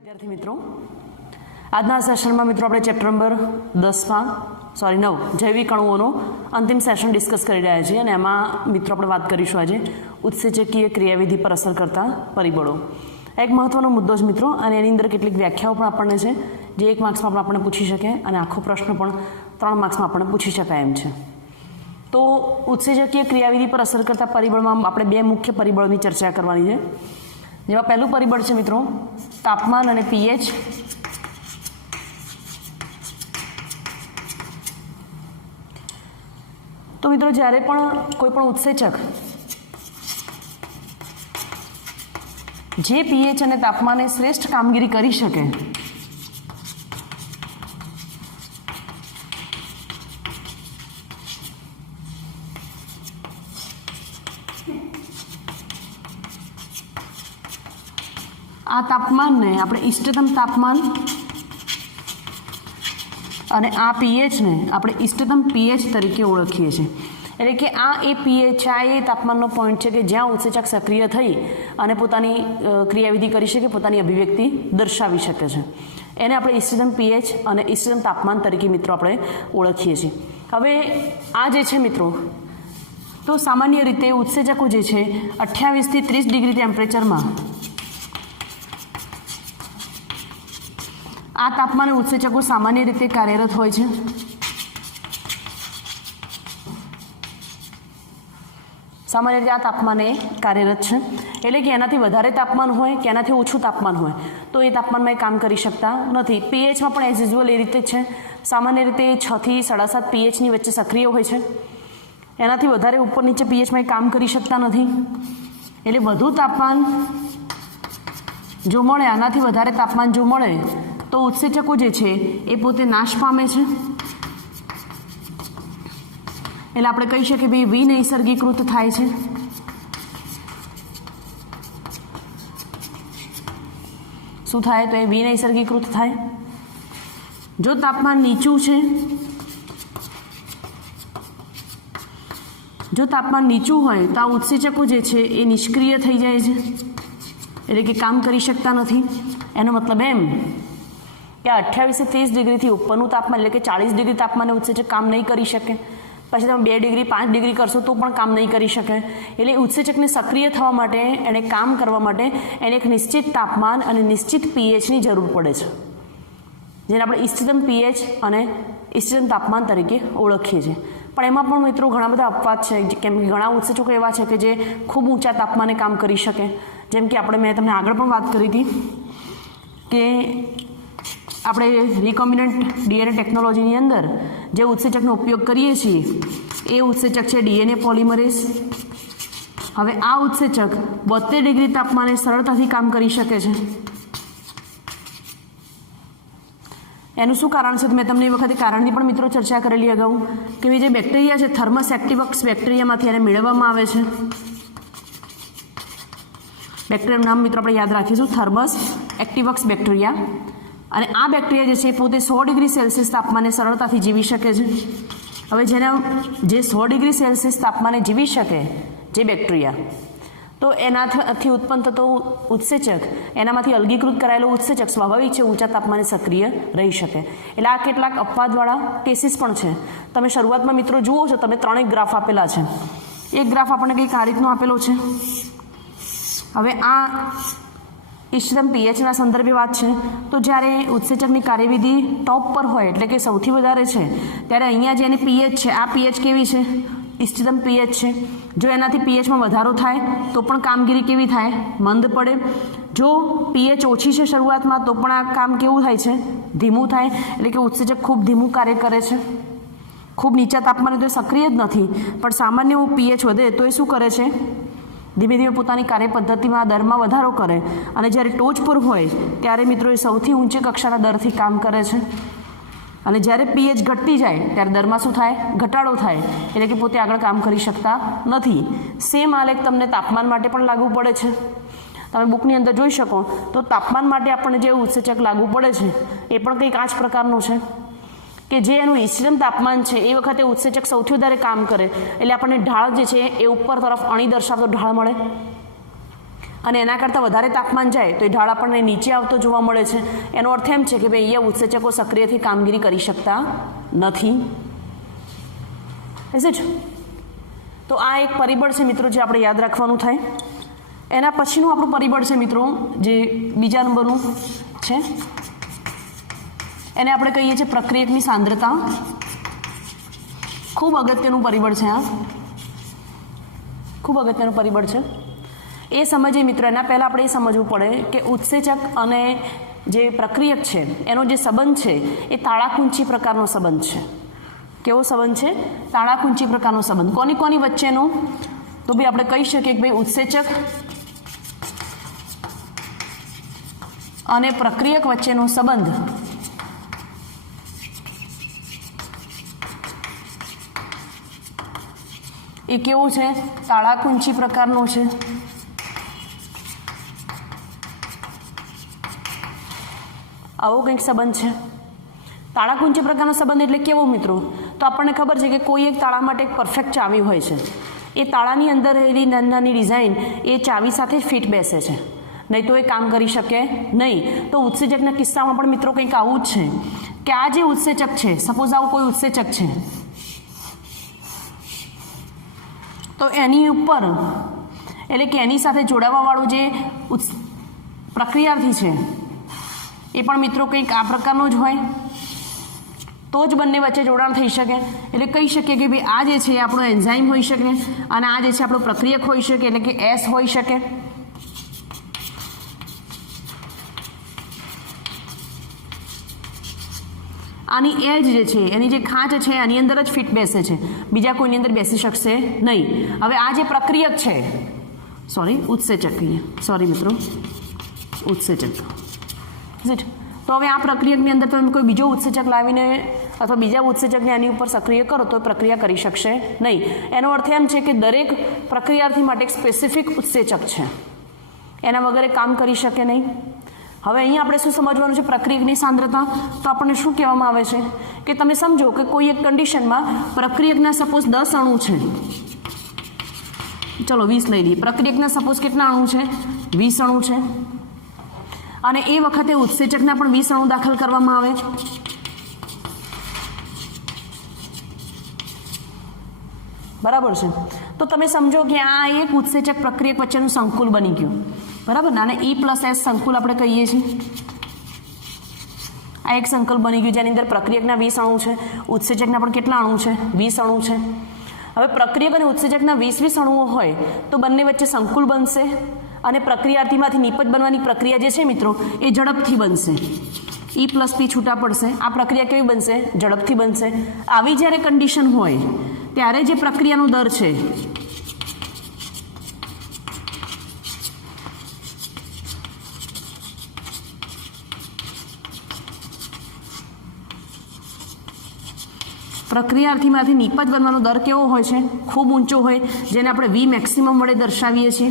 विद्यार्थी मित्रों, આજના સેશનમાં મિત્રો આપણે ચેપ્ટર નંબર 9 જૈવિક અણુઓનો અંતિમ સેશન ડિસ્કસ કરી રહ્યા છીએ અને એમાં મિત્રો આપણે વાત કરીશું આજે ઉત્સેચકીય ક્રિયાવિધિ પર અસર કરતા પરિબળો. એક મહત્વનો મુદ્દો છે મિત્રો અને એની અંદર કેટલીક વ્યાખ્યાઓ પણ આપણને છે જે 1 માર્ક્સમાં પણ આપણને પૂછી શકે અને આખો પ્રશ્ન પણ 3 માર્ક્સમાં આપણને પૂછી શકાય એમ છે. તો ઉત્સેચકીય ક્રિયાવિધિ પર અસર કરતા પરિબળમાં આપણે બે મુખ્ય પરિબળોની ચર્ચા કરવાની છે. જેમાં પહેલું પરિબળ છે મિત્રો તાપમાન અને પીએચ. તો મિત્રો જ્યારે પણ કોઈ પણ ઉત્સેચક જે પીએચ અને તાપમાને શ્રેષ્ઠ કામગીરી કરી શકે આ તાપમાનને આપણે ઇષ્ટતમ તાપમાન અને આ પીએચને આપણે ઇષ્ટતમ પીએચ તરીકે ઓળખીએ છીએ. એટલે કે આ એ પીએચ આ એ તાપમાનનો પોઈન્ટ છે કે જ્યાં ઉત્સેચક સક્રિય થઈ અને પોતાની ક્રિયાવિધિ કરી શકે, પોતાની અભિવ્યક્તિ દર્શાવી શકે છે. એને આપણે ઇષ્ટતમ પીએચ અને ઇષ્ટતમ તાપમાન તરીકે મિત્રો આપણે ઓળખીએ છીએ. હવે આ જે છે મિત્રો, તો સામાન્ય રીતે ઉત્સેચકો જે છે 28 થી 30 ડિગ્રી ટેમ્પરેચરમાં આ તાપમાને ઉત્સેચકો સામાન્ય રીતે કાર્યરત હોય છે. સામાન્ય રીતે આ તાપમાને કાર્યરત છે. એટલે કે એનાથી વધારે તાપમાન હોય કે એનાથી ઓછું તાપમાન હોય તો એ તાપમાનમાં એ કામ કરી શકતા નથી. પીએચમાં પણ એઝ યુઝ્યુઅલ એ રીતે જ છે. સામાન્ય રીતે 6 થી 7.5 પીએચની વચ્ચે સક્રિય હોય છે. એનાથી વધારે ઉપર નીચે પીએચમાં એ કામ કરી શકતા નથી. એટલે વધુ તાપમાન જો મળે, આનાથી વધારે તાપમાન જો મળે તો ઉત્સેચકો જે છે એ પોતે નાશ પામે છે. એટલે આપણે કહી શકીએ ભાઈ વિનૈસર્ગીકૃત થાય છે. શું થાય? તો એ વિનૈસર્ગીકૃત થાય. જો તાપમાન નીચું છે, જો તાપમાન નીચું હોય તો આ ઉત્સેચકો જે છે એ નિષ્ક્રિય થઈ જાય છે, એટલે કે કામ કરી શકતા નથી. એનો મતલબ એમ કે 28 થી 30 ડિગ્રીથી ઉપરનું તાપમાન એટલે કે 40 ડિગ્રી તાપમાને ઉત્સેચક કામ નહીં કરી શકે. પછી તમે 2 ડિગ્રી 5 ડિગ્રી કરશો તો પણ કામ નહીં કરી શકે. એટલે ઉત્સેચકને સક્રિય થવા માટે, એને કામ કરવા માટે એને એક નિશ્ચિત તાપમાન અને નિશ્ચિત પીએચની જરૂર પડે છે, જેને આપણે ઇષ્ટતમ પીએચ અને ઇષ્ટતમ તાપમાન તરીકે ઓળખીએ છીએ. પણ એમાં પણ મિત્રો ઘણા બધા અપવાદ છે, કેમ કે ઘણા ઉત્સેચકો એવા છે કે જે ખૂબ ઊંચા તાપમાને કામ કરી શકે. જેમ કે મેં તમને આગળ પણ વાત કરી હતી કે આપણે રિકોમ્બિનન્ટ ડીએનએ ટેકનોલોજીની અંદર જે ઉત્સેચકનો ઉપયોગ કરીએ છીએ એ ઉત્સેચક છે ડીએનએ પોલિમરેઝ. હવે આ ઉત્સેચક 72 ડિગ્રી તાપમાને સરળતાથી કામ કરી શકે છે. એનું શું કારણ છે? મેં તમને એ વખતે કારણની પણ મિત્રો ચર્ચા કરેલી અગાઉ કે જે બેક્ટેરિયા છે થર્મસ એક્ટિવક્સ બેક્ટેરિયામાંથી એને મેળવવામાં આવે છે. બેક્ટેરિયાનું નામ મિત્રો આપણે યાદ રાખીશું, થર્મસ એક્ટિવક્સ બેક્ટેરિયા. અને આ બેક્ટેરિયા જે છે એ પોતે 100 ડિગ્રી સેલ્સિયસ તાપમાને સરળતાથી જીવી શકે છે. હવે જે 100 ડિગ્રી સેલ્સિયસ તાપમાને જીવી શકે જે બેક્ટેરિયા, તો એનાથી ઉત્પન્ન થતો ઉત્સેચક, એનામાંથી અલગીકૃત કરાયેલો ઉત્સેચક સ્વાભાવિક છે ઊંચા તાપમાને સક્રિય રહી શકે. એટલે આ કેટલાક અપવાદવાળા કેસીસ પણ છે. તમે શરૂઆતમાં મિત્રો જુઓ છો, તમે 3 ગ્રાફ આપેલા છે. એક ગ્રાફ આપણને કંઈક આ રીતનો આપેલો છે. હવે આ ઇષ્ટતમ પીએચના સંદર્ભે વાત છે. તો જ્યારે ઉત્સેચકની કાર્યવિધિ ટોપ પર હોય એટલે કે સૌથી વધારે છે ત્યારે અહીંયા જે એની પીએચ છે, આ પીએચ કેવી છે? ઇષ્ટતમ પીએચ છે. જો એનાથી પીએચમાં વધારો થાય તો પણ કામગીરી કેવી થાય? મંદ પડે. જો પીએચ ઓછી છે શરૂઆતમાં તો પણ આ કામ કેવું થાય છે? ધીમું થાય. એટલે કે ઉત્સેચક ખૂબ ધીમું કાર્ય કરે છે. ખૂબ નીચા તાપમાને તો એ સક્રિય જ નથી, પણ સામાન્ય પીએચ વધે તો એ શું કરે છે? ધીમે ધીમે પોતાની કાર્ય પદ્ધતિમાં દરમાં વધારો કરે. અને જ્યારે ટોચ પર હોય ત્યારે મિત્રો એ સૌથી ઊંચી કક્ષાના દરથી કામ કરે છે. અને જ્યારે પીએચ ઘટતી જાય ત્યારે દરમાં શું થાય? ઘટાડો થાય. એટલે કે પોતે આગળ કામ કરી શકતા નથી. સેમ આલેખ તમને તાપમાન માટે પણ લાગુ પડે છે. તમે બુકની અંદર જોઈ શકો તો તાપમાન માટે આપણને જે ઉત્સેચક લાગુ પડે છે એ પણ કંઈક આ જ પ્રકારનું છે કે જે એનું ઇષ્ટતમ તાપમાન છે એ વખતે ઉત્સેચક સૌથી વધારે કામ કરે એટલે આપણને ઢાળ જે છે એ ઉપર તરફ અણી દર્શાવતો ઢાળ મળે. અને એના કરતાં વધારે તાપમાન જાય તો એ ઢાળ આપણને નીચે આવતો જોવા મળે છે. એનો અર્થ એમ છે કે ભાઈ અહીંયા ઉત્સેચકો સક્રિયથી કામગીરી કરી શકતા નથી. Is it? તો આ એક પરિબળ છે મિત્રો જે આપણે યાદ રાખવાનું થાય. એના પછીનું આપણું પરિબળ છે મિત્રો જે બીજા નંબરનું છે, એને આપણે કહીએ છીએ પ્રક્રિયકની સાંદ્રતા. ખૂબ અગત્યનું પરિબળ છે. આ ખૂબ અગત્યનું પરિબળ છે. એ સમજીએ મિત્રો. એના પહેલાં આપણે એ સમજવું પડે કે ઉત્સેચક અને જે પ્રક્રિયક છે એનો જે સંબંધ છે એ તાળાકુંચી પ્રકારનો સંબંધ છે. કેવો સંબંધ છે? તાળાકુંચી પ્રકારનો સંબંધ. કોની કોની વચ્ચેનો? તો ભાઈ આપણે કહી શકીએ કે ભાઈ ઉત્સેચક અને પ્રક્રિયક વચ્ચેનો સંબંધ એ કેવો છે? તાળાકુંચી પ્રકારનો છે. આવો કંઈક સંબંધ છે. તાળાકુંચી પ્રકારનો સંબંધ એટલે કેવો મિત્રો? તો આપણને ખબર છે કે કોઈ એક તાળા માટે એક પરફેક્ટ ચાવી હોય છે. એ તાળાની અંદર રહેલી નાની નાની ડિઝાઇન એ ચાવી સાથે ફિટ બેસે છે, નહીં તો એ કામ કરી શકે નહીં. તો ઉત્સેચકના કિસ્સામાં પણ મિત્રો કંઈક આવું જ છે કે આ જે ઉત્સેચક છે, સપોઝ આવું કોઈ ઉત્સેચક છે, તો એની ઉપર એટલે કે એની સાથે જોડાવાવાળું જે પ્રક્રિયાર્થી છે એ પણ મિત્રો કંઈક આ પ્રકારનો જ હોય તો જ બંને વચ્ચે જોડાણ થઈ શકે. એટલે કહી શકીએ કે ભાઈ આ જે છે એ આપણો એન્ઝાઇમ હોઈ શકે અને આ જે છે આપણો પ્રક્રિયક હોઈ શકે, એટલે કે એસ હોઈ શકે. આની એજ જે છે એની જે ખાંચ છે એની અંદર જ ફિટ બેસે છે, બીજા કોઈની અંદર બેસી શકશે નહીં. હવે આ જે પ્રક્રિયક છે, ઉત્સેચક કહીએ, મિત્રો ઉત્સેચક. તો હવે આ પ્રક્રિયકની અંદર તમે કોઈ બીજો ઉત્સેચક લાવીને અથવા બીજા ઉત્સેચકને આની ઉપર સક્રિય કરો તો પ્રક્રિયા કરી શકશે નહીં. એનો અર્થ એમ છે કે દરેક પ્રક્રિયાર્થી માટે એક સ્પેસિફિક ઉત્સેચક છે, એના વગર કામ કરી શકે નહીં. હવે અહીંયા આપણે શું સમજવાનું છે? પ્રક્રિયકની સાંદ્રતા. તો આપણને શું કહેવામાં આવે છે કે તમે સમજો કે કોઈ એક કન્ડિશનમાં પ્રક્રિયકના સપોઝ 10 અણુ છે, ચલો 20 લઈ લઈએ. પ્રક્રિયકના સપોઝ કેટલા અણુ છે? 20 અણુ છે. અને એ વખતે ઉત્સેચકના પણ 20 અણુ દાખલ કરવામાં આવે. બરાબર છે? તો તમે સમજો કે આ એક ઉત્સેચક પ્રક્રિયક વચ્ચેનું સંકુલ બની ગયું. બરાબર ને? આને E+S સંકુલ આપણે કહીએ છીએ. આ એક સંકુલ બની ગયું જેની અંદર પ્રક્રિયકના 20 અણુ છે, ઉત્સેચકના પણ કેટલા અણુ છે? 20 અણુ છે. હવે પ્રક્રિયક અને ઉત્સેચકના 20 અણુઓ હોય તો બંને વચ્ચે સંકુલ બનશે અને પ્રક્રિયાર્થીમાંથી નિપજ બનવાની પ્રક્રિયા જે છે મિત્રો એ ઝડપથી બનશે. E+P છૂટા પડશે. આ પ્રક્રિયા કેવી બનશે? ઝડપથી બનશે. આવી જ્યારે કન્ડિશન હોય ત્યારે જે પ્રક્રિયાનો દર છે પ્રક્રિયાર્થીમાંથી નિપજ બનવાનો દર કેવો હોય છે? ખૂબ ઊંચો હોય, જેને આપણે V મેક્સિમમ વડે દર્શાવીએ છીએ.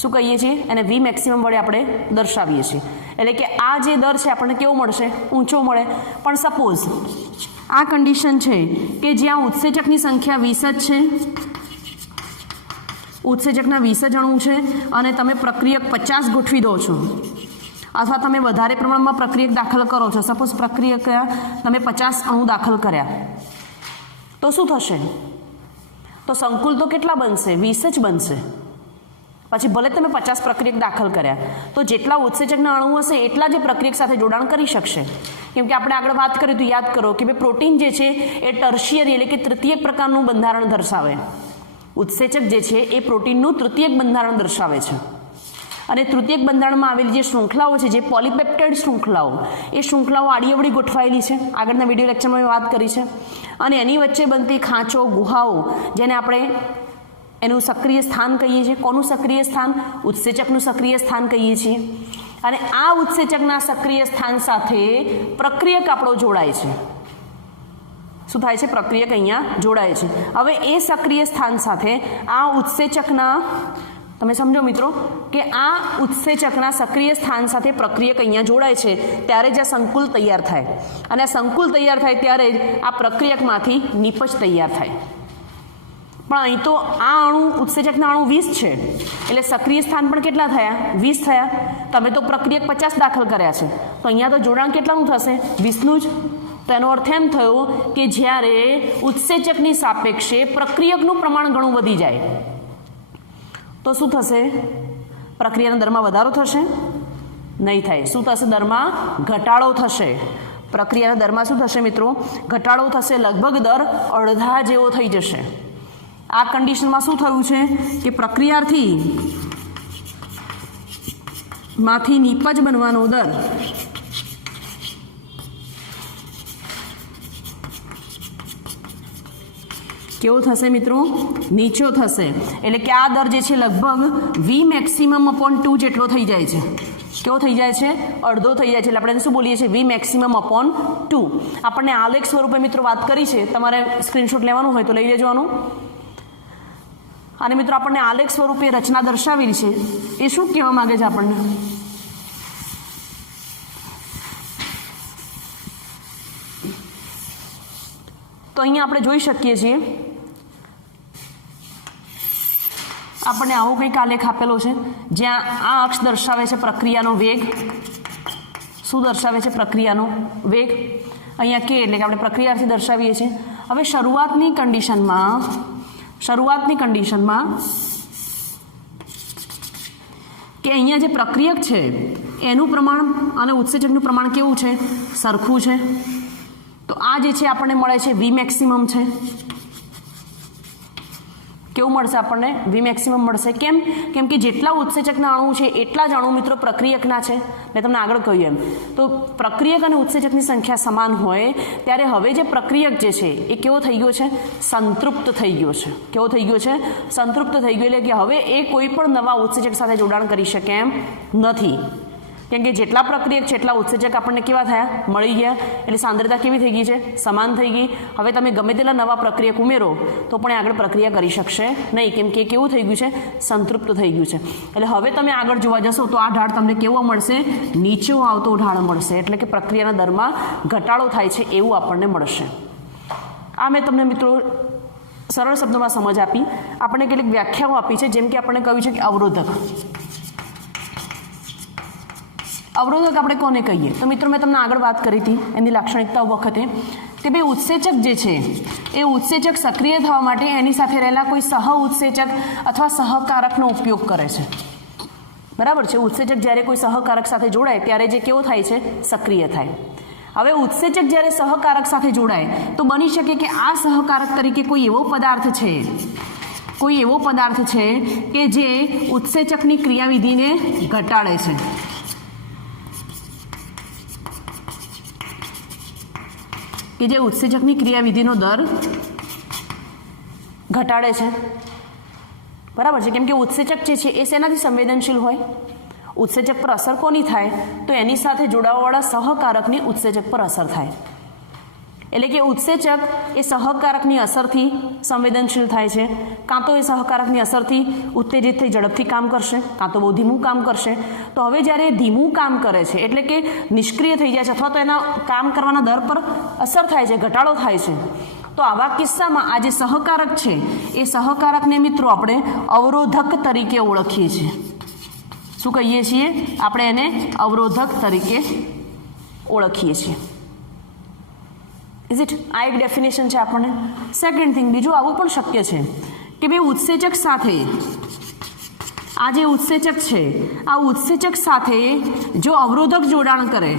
શું કહીએ છીએ? એને V મેક્સિમમ વડે આપણે દર્શાવીએ છીએ. એટલે કે આ જે દર છે આપણને કેવો મળશે? ઊંચો મળે. પણ સપોઝ આ કન્ડિશન છે કે જ્યાં ઉત્સેચકની સંખ્યા 20 જ છે, ઉત્સેચકના 20 જ અણુ છે અને તમે પ્રક્રિયક 50 ગોઠવી દો છો અથવા તમે વધારે પ્રમાણમાં પ્રક્રિયક દાખલ કરો છો, સપોઝ પ્રક્રિયક તમે 50 અણુ દાખલ કર્યા, તો શું થશે? તો સંકુલ તો કેટલા બનશે? 20 જ બનશે. પછી ભલે તમે 50 પ્રક્રિયક દાખલ કર્યા તો જેટલા ઉત્સેચકના અણુ હશે એટલા જ પ્રક્રિયક સાથે જોડાણ કરી શકશે. કેમ કે આપણે આગળ વાત કરી તો યાદ કરો કે ભાઈ પ્રોટીન જે છે એ ટર્શિયરી એટલે કે તૃતીયક પ્રકારનું બંધારણ દર્શાવે. ઉત્સેચક જે છે એ પ્રોટીનનું તૃતીયક બંધારણ દર્શાવે છે. અને તૃતીયક બંધારણમાં આવેલી જે શૃંખલાઓ છે, જે પોલીપેપ્ટાઇડ શૃંખલાઓ, એ શૃંખલાઓ આડીઅવળી ગોઠવાયેલી છે. આગળના વિડીયો લેક્ચરમાં મેં વાત કરી છે. અને એની વચ્ચે બનતી ખાંચો, ગુહાઓ, જેને આપણે એનું સક્રિય સ્થાન કહીએ છીએ. કોનું સક્રિય સ્થાન? ઉત્સેચકનું સક્રિય સ્થાન કહીએ છીએ. અને આ ઉત્સેચકના સક્રિય સ્થાન સાથે પ્રક્રિયક આપણો જોડાય છે. શું થાય છે? પ્રક્રિયક અહીંયા જોડાય છે. હવે એ સક્રિય સ્થાન સાથે આ ઉત્સેચકના, તમે સમજો મિત્રો કે આ ઉત્સેચકના સક્રિય સ્થાન સાથે પ્રક્રિયક અહીંયા જોડાય છે ત્યારે જ આ સંકુલ તૈયાર થાય. અને આ સંકુલ તૈયાર થાય ત્યારે જ આ પ્રક્રિયકમાંથી નિપજ તૈયાર થાય. પણ અહીં તો આ અણુ ઉત્સેચકના અણુ 20 છે, એટલે સક્રિય સ્થાન પણ કેટલા થયા? 20 થયા. તમે તો પ્રક્રિયક 50 દાખલ કર્યા છે, તો અહીંયા તો જોડાણ કેટલાનું થશે? 20નું જ. તો એનો અર્થ એમ થયો કે જ્યારે ઉત્સેચકની સાપેક્ષે પ્રક્રિયકનું પ્રમાણ ઘણું વધી જાય તો શું થશે? પ્રક્રિયાના દરમાં વધારો થશે? નહીં થાય. શું થશે? દરમાં ઘટાડો થશે. પ્રક્રિયાના દરમાં શું થશે મિત્રો? ઘટાડો થશે. લગભગ દર અડધા જેવો થઈ જશે. આ કન્ડિશનમાં શું થયું છે કે પ્રક્રિયાર્થી માંથી નીપજ બનવાનો દર કેવો થશે મિત્રો? નીચો થશે. એટલે કે આ દર જે છે લગભગ V મેક્સિમમ અપોન 2 જેટલો થઈ જાય છે. કેવો થઈ જાય છે? અડધો થઈ જાય છે. એટલે આપણે શું બોલીએ છીએ? V maximum upon 2. આપણને આલેખ સ્વરૂપે મિત્રો વાત કરી છે, તમારે સ્ક્રીનશોટ લેવાનું હોય તો લઈ લેજો આનું. અને મિત્રો આપણને આલેખ સ્વરૂપે રચના દર્શાવેલી છે. એ શું કહેવા માંગે છે આપણને? તો અહીંયા આપણે જોઈ શકીએ છીએ, આપણને આવો કંઈક આલેખ આપેલો છે જ્યાં આ અક્ષ દર્શાવે છે પ્રક્રિયાનો વેગ. શું દર્શાવે છે? પ્રક્રિયાનો વેગ. અહીંયા કે એટલે કે આપણે પ્રક્રિયાથી દર્શાવીએ છીએ. હવે શરૂઆતની કન્ડિશનમાં કે અહીંયા જે પ્રક્રિયક છે એનું પ્રમાણ અને ઉત્સેચકનું પ્રમાણ કેવું છે? સરખું છે. તો આ જે છે આપણને મળે છે V મેક્સિમમ છે. કેવું મળશે આપણને? V મેક્સિમમ મળશે. કેમ? કેમ કે જેટલા ઉત્સેચકના અણુ છે એટલા જ અણુ મિત્રો પ્રક્રિયકના છે. મેં તમને આગળ કહ્યું એમ. તો પ્રક્રિયક અને ઉત્સેચકની સંખ્યા સમાન હોય ત્યારે હવે જે પ્રક્રિયક જે છે એ કેવો થઈ ગયો છે? સંતૃપ્ત થઈ ગયો છે. કેવો થઈ ગયો છે? સંતૃપ્ત થઈ ગયો. એટલે કે હવે એ કોઈ પણ નવા ઉત્સેચક સાથે જોડાણ કરી શકે એમ નથી. કેમ કે જેટલા પ્રક્રિયક છે એટલા ઉત્સેચક આપણને કેવા થયા? મળી ગયા. એટલે સાંદ્રતા કેવી થઈ ગઈ છે? સમાન થઈ ગઈ. હવે તમે ગમે તેટલા નવા પ્રક્રિયક ઉમેરો તો પણ આગળ પ્રક્રિયા કરી શકશે નહીં. કેમ કે કેવું થઈ ગયું છે? સંતૃપ્ત થઈ ગયું છે. એટલે હવે તમે આગળ જોવા જશો તો આ ઢાળ તમને કેવો મળશે? નીચો આવતો ઢાળ મળશે. એટલે કે પ્રક્રિયાના દરમાં ઘટાડો થાય છે એવું આપણને મળશે. આ મેં તમને મિત્રો સરળ શબ્દોમાં સમજ આપી. આપણને કેટલીક વ્યાખ્યાઓ આપી છે. જેમ કે આપણને કહ્યું છે કે અવરોધક. અવરોધક આપણે કોને કહીએ? તો મિત્રો મેં તમને આગળ વાત કરી હતી એની લાક્ષણિકતાઓ વખતે કે ભાઈ ઉત્સેચક જે છે એ ઉત્સેચક સક્રિય થવા માટે એની સાથે રહેલા કોઈ સહ ઉત્સેચક અથવા સહકારકનો ઉપયોગ કરે છે. બરાબર છે? ઉત્સેચક જ્યારે કોઈ સહકારક સાથે જોડાય ત્યારે જે કેવો થાય છે? સક્રિય થાય. હવે ઉત્સેચક જ્યારે સહકારક સાથે જોડાય તો બની શકે કે આ સહકારક તરીકે કોઈ એવો પદાર્થ છે કે જે ઉત્સેચકની ક્રિયાવિધિને ઘટાડે છે. કે જે ઉત્સેચકની ક્રિયાવિધિનો દર ઘટાડે છે. બરાબર છે? કેમ કે ઉત્સેચક જે છે એ શેનાથી સંવેદનશીલ હોય? ઉત્સેચક પર અસર કોની થાય? તો એની સાથે જોડાવાવાળા સહકારકની ઉત્સેચક પર અસર થાય. એટલે કે ઉત્સેચક એ સહકારકની અસરથી સંવેદનશીલ થાય છે. કાં તો એ સહકારકની અસરથી ઉત્તેજિત થઈ ઝડપથી કામ કરશે, કાં તો બહુ ધીમું કામ કરશે. તો હવે જ્યારે ધીમું કામ કરે છે એટલે કે નિષ્ક્રિય થઈ જાય છે અથવા તો એના કામ કરવાના દર પર અસર થાય છે, ઘટાડો થાય છે, તો આવા કિસ્સામાં આ જે સહકારક છે એ સહકારકને મિત્રો આપણે અવરોધક તરીકે ઓળખીએ છીએ. શું કહીએ છીએ? આપણે એને અવરોધક તરીકે ઓળખીએ છીએ. Is it? આ એક ડેફિનેશન છે આપણને. સેકન્ડ થિંગ, બીજું આવું પણ શક્ય છે કે ભાઈ ઉત્સેચક સાથે આ જે ઉત્સેચક છે આ ઉત્સેચક સાથે જો અવરોધક જોડાણ કરે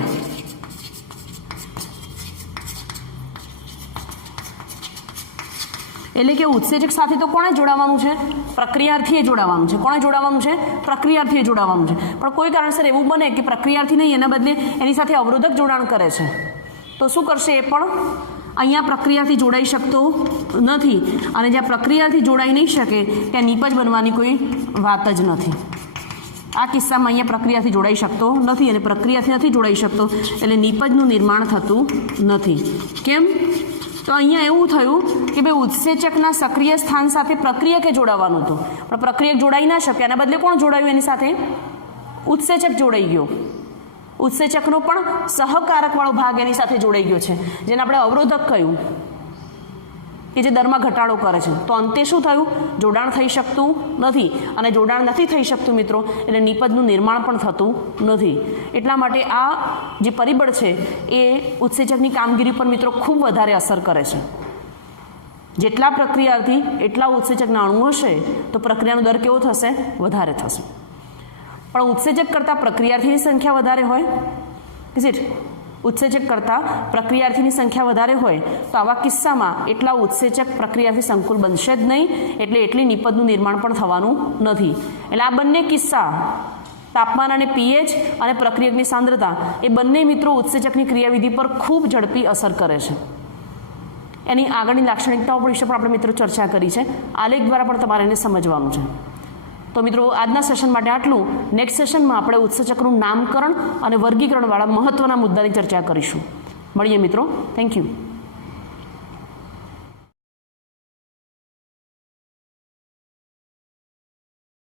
એટલે કે ઉત્સેચક સાથે તો કોણે જોડાવાનું છે? પ્રક્રિયાર્થીએ જોડાવાનું છે. કોણે જોડાવાનું છે? પ્રક્રિયાર્થીએ જોડાવાનું છે. પણ કોઈ કારણસર એવું બને કે પ્રક્રિયાર્થી નહીં, એના બદલે એની સાથે અવરોધક જોડાણ કરે છે તો શું કરશે? એ પણ અહીંયા પ્રક્રિયાથી જોડાઈ શકતો નથી. અને જ્યાં પ્રક્રિયાથી જોડાઈ નહીં શકે ત્યાં નીપજ બનવાની કોઈ વાત જ નથી. આ કિસ્સામાં અહીંયા પ્રક્રિયાથી જોડાઈ શકતો નથી અને પ્રક્રિયાથી નથી જોડાઈ શકતો એટલે નીપજનું નિર્માણ થતું નથી. કેમ? તો અહીંયા એવું થયું કે ભાઈ ઉત્સેચકના સક્રિય સ્થાન સાથે પ્રક્રિયકે જોડાવાનું હતું પણ પ્રક્રિયક જોડાઈ ના શકે. આના બદલે કોણ જોડાયું એની સાથે? ઉત્સેચક જોડાઈ ગયો. ઉત્સેચકનો પણ સહકારકવાળો ભાગ એની સાથે જોડાઈ ગયો છે જેને આપણે અવરોધક કહ્યું. કે જે દરમાં ઘટાડો કરે છે, તો અંતે શું થયું? જોડાણ થઈ શકતું નથી, અને જોડાણ નથી થઈ શકતું મિત્રો એટલે નિપજનું નિર્માણ પણ થતું નથી. એટલા માટે આ જે પરિબળ છે એ ઉત્સેચકની કામગીરી પર મિત્રો ખૂબ વધારે અસર કરે છે. જેટલા પ્રક્રિયાર્થી એટલા ઉત્સેચકના અણુ હશે તો પ્રક્રિયાનો દર કેવો થશે? વધારે થશે. પણ ઉત્સેચક કરતાં પ્રક્રિયાર્થીની સંખ્યા વધારે હોય, ઇઝ ઇટ? ઉત્સેચક કરતાં પ્રક્રિયાર્થીની સંખ્યા વધારે હોય તો આવા કિસ્સામાં એટલા ઉત્સેચક પ્રક્રિયાર્થી સંકુલ બનશે જ નહીં, એટલે એટલી નિપજનું નિર્માણ પણ થવાનું નથી. એટલે આ બંને કિસ્સા, તાપમાન અને પીએચ અને પ્રક્રિયકની સાંદ્રતા, એ બંને મિત્રો ઉત્સેચકની ક્રિયાવિધિ પર ખૂબ ઝડપી અસર કરે છે. એની આગળની લાક્ષણિકતાઓ વિશે પણ આપણે મિત્રો ચર્ચા કરી છે. આલેખ દ્વારા પણ તમારે એને સમજવાનું છે. તો મિત્રો આજના સેશન માટે આટલું. નેક્સ્ટ સેશનમાં આપણે ઉત્સેચકનું નામકરણ અને વર્ગીકરણવાળા મહત્વના મુદ્દાની ચર્ચા કરીશું. મળીએ મિત્રો. Thank you.